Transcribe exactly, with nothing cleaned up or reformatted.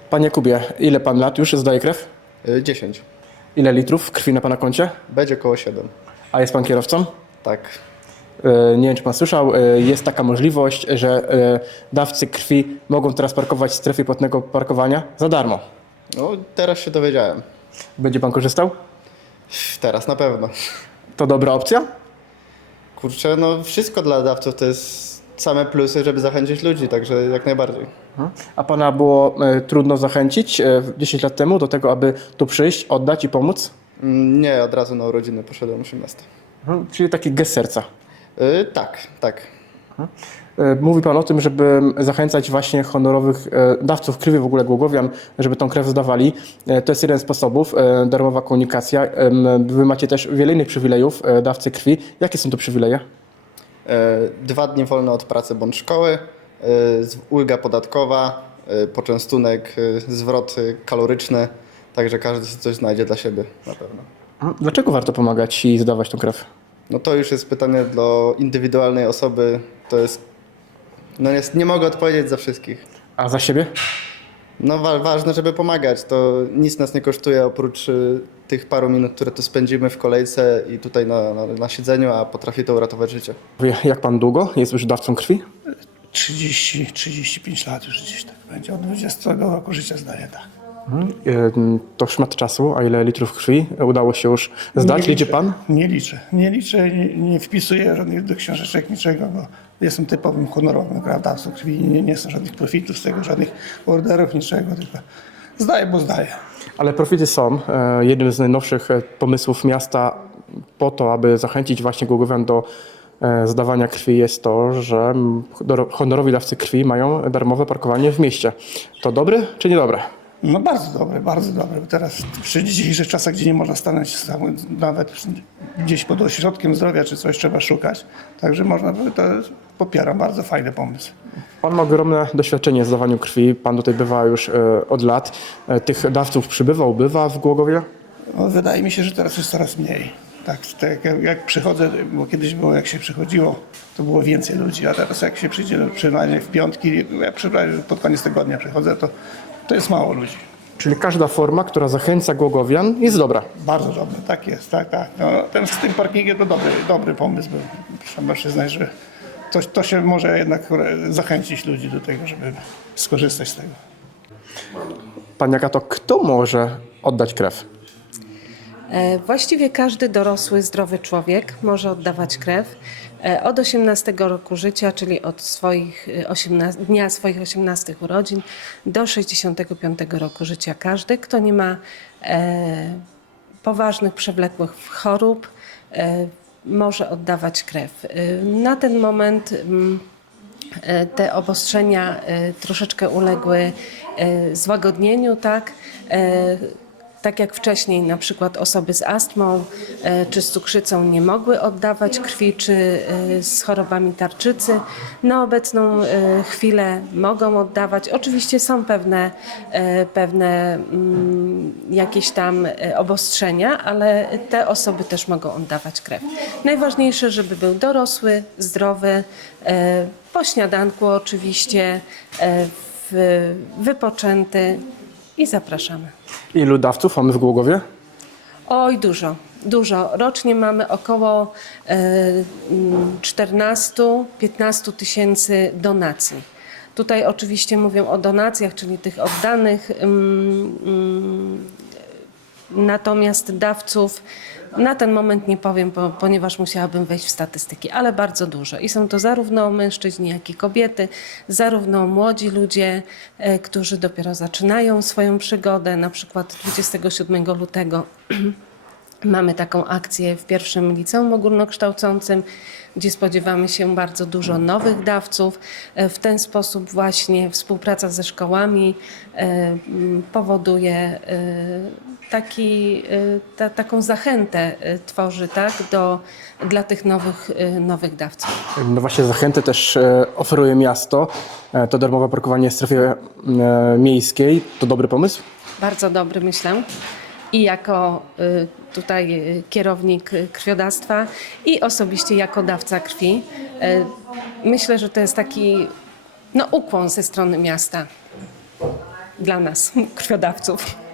Panie Jakubie, ile pan lat już zdaje krew? Y, dziesięć. Ile litrów krwi na pana koncie? Będzie około siedem. A jest pan kierowcą? Tak. E, Nie wiem, czy pan słyszał, e, jest taka możliwość, że e, dawcy krwi mogą teraz parkować w strefie płatnego parkowania za darmo. No, teraz się dowiedziałem. Będzie pan korzystał? Teraz na pewno. To dobra opcja? Kurczę, no wszystko dla dawców to jest same plusy, żeby zachęcić ludzi, także jak najbardziej. A pana było e, trudno zachęcić e, dziesięć lat temu do tego, aby tu przyjść, oddać i pomóc? Mm, Nie, od razu na urodziny poszedłem do miasta. Mhm. Czyli taki gest serca. Y, tak, tak. E, Mówi pan o tym, żeby zachęcać właśnie honorowych e, dawców krwi, w ogóle głogowian, żeby tą krew zdawali. E, To jest jeden z sposobów, e, darmowa komunikacja. Em, Wy macie też wiele innych przywilejów, e, dawcy krwi. Jakie są to przywileje? Y, Dwa dni wolne od pracy bądź szkoły, y, z- ulga podatkowa, y, poczęstunek, y, zwroty kaloryczne, także każdy sobie coś znajdzie dla siebie na pewno. Mhm. Dlaczego warto pomagać i zdawać tą krew? No to już jest pytanie dla indywidualnej osoby, to jest, no jest, nie mogę odpowiedzieć za wszystkich. A za siebie? No wa- ważne, żeby pomagać, to nic nas nie kosztuje oprócz y, tych paru minut, które tu spędzimy w kolejce i tutaj na, na, na siedzeniu, a potrafi to uratować życie. Wie, Jak pan długo jest już dawcą krwi? trzydzieści trzydzieści pięć lat już gdzieś tak będzie. Od dwudziestego roku życia zdaję, tak. E, To szmat czasu, a ile litrów krwi udało się już zdać? Nie Liczy liczę, pan? Nie liczę. Nie liczę, nie, nie wpisuję żadnych do książeczek, niczego, bo jestem typowym honorowym dawcą krwi. Nie, nie chcę żadnych profitów z tego, żadnych orderów, niczego, tylko zdaję, bo zdaję. Ale profity są e, jednym z najnowszych e, pomysłów miasta po to, aby zachęcić właśnie głogowian do e, zdawania krwi jest to, że mm, do- honorowi dawcy krwi mają darmowe parkowanie w mieście. To dobre czy niedobre? No bardzo dobre, bardzo dobre. Bo teraz przy dzisiejszych czasach, gdzie nie można stanąć sam, nawet gdzieś pod ośrodkiem zdrowia czy coś trzeba szukać. Także można, to popieram, bardzo fajny pomysł. Pan ma ogromne doświadczenie w zdawaniu krwi. Pan tutaj bywa już e, od lat. E, Tych dawców przybywa, ubywa w Głogowie? No, wydaje mi się, że teraz jest coraz mniej. Tak, tak jak, jak przychodzę, bo kiedyś było, jak się przychodziło, to było więcej ludzi, a teraz jak się przyjdzie przynajmniej w piątki, ja przynajmniej pod koniec tygodnia przychodzę, to, to jest mało ludzi. Czyli każda forma, która zachęca głogowian jest dobra. Bardzo dobre, tak jest, tak, tak. No, ten z tym parkingiem to dobry, dobry pomysł był. Trzeba przyznać, że to, to się może jednak zachęcić ludzi do tego, żeby skorzystać z tego. Pani Agato, kto może oddać krew? E, Właściwie każdy dorosły, zdrowy człowiek może oddawać krew e, od osiemnastego roku życia, czyli od swoich e, osiemnastego, dnia swoich osiemnastych urodzin do sześćdziesiątego piątego roku życia. Każdy, kto nie ma e, poważnych, przewlekłych chorób, e, może oddawać krew. E, na ten moment mm, e, te obostrzenia e, troszeczkę uległy e, złagodnieniu, tak? E, Tak jak wcześniej na przykład osoby z astmą e, czy z cukrzycą nie mogły oddawać krwi, czy e, z chorobami tarczycy, na obecną e, chwilę mogą oddawać. Oczywiście są pewne, e, pewne mm, jakieś tam e, obostrzenia, ale te osoby też mogą oddawać krew. Najważniejsze, żeby był dorosły, zdrowy, e, po śniadanku oczywiście, e, w, wypoczęty i zapraszamy. Ilu dawców mamy w Głogowie? Oj, dużo, dużo. Rocznie mamy około e, czternaście do piętnastu tysięcy donacji. Tutaj oczywiście mówię o donacjach, czyli tych oddanych, mm, mm, natomiast dawców na ten moment nie powiem, bo, ponieważ musiałabym wejść w statystyki, ale bardzo dużo. I są to zarówno mężczyźni, jak i kobiety, zarówno młodzi ludzie, e, którzy dopiero zaczynają swoją przygodę, na przykład dwudziestego siódmego lutego mamy taką akcję w pierwszym liceum ogólnokształcącym, gdzie spodziewamy się bardzo dużo nowych dawców. E, W ten sposób właśnie współpraca ze szkołami e, m, powoduje e, taki, e, ta, taką zachętę e, tworzy, tak, do, dla tych nowych, e, nowych dawców. No właśnie zachętę też e, oferuje miasto. E, To darmowe parkowanie w strefie e, miejskiej. To dobry pomysł? Bardzo dobry, myślę. I jako y, tutaj y, kierownik y, krwiodawstwa i osobiście jako dawca krwi. Y, myślę, że to jest taki no, ukłon ze strony miasta. dla nas, krwiodawców.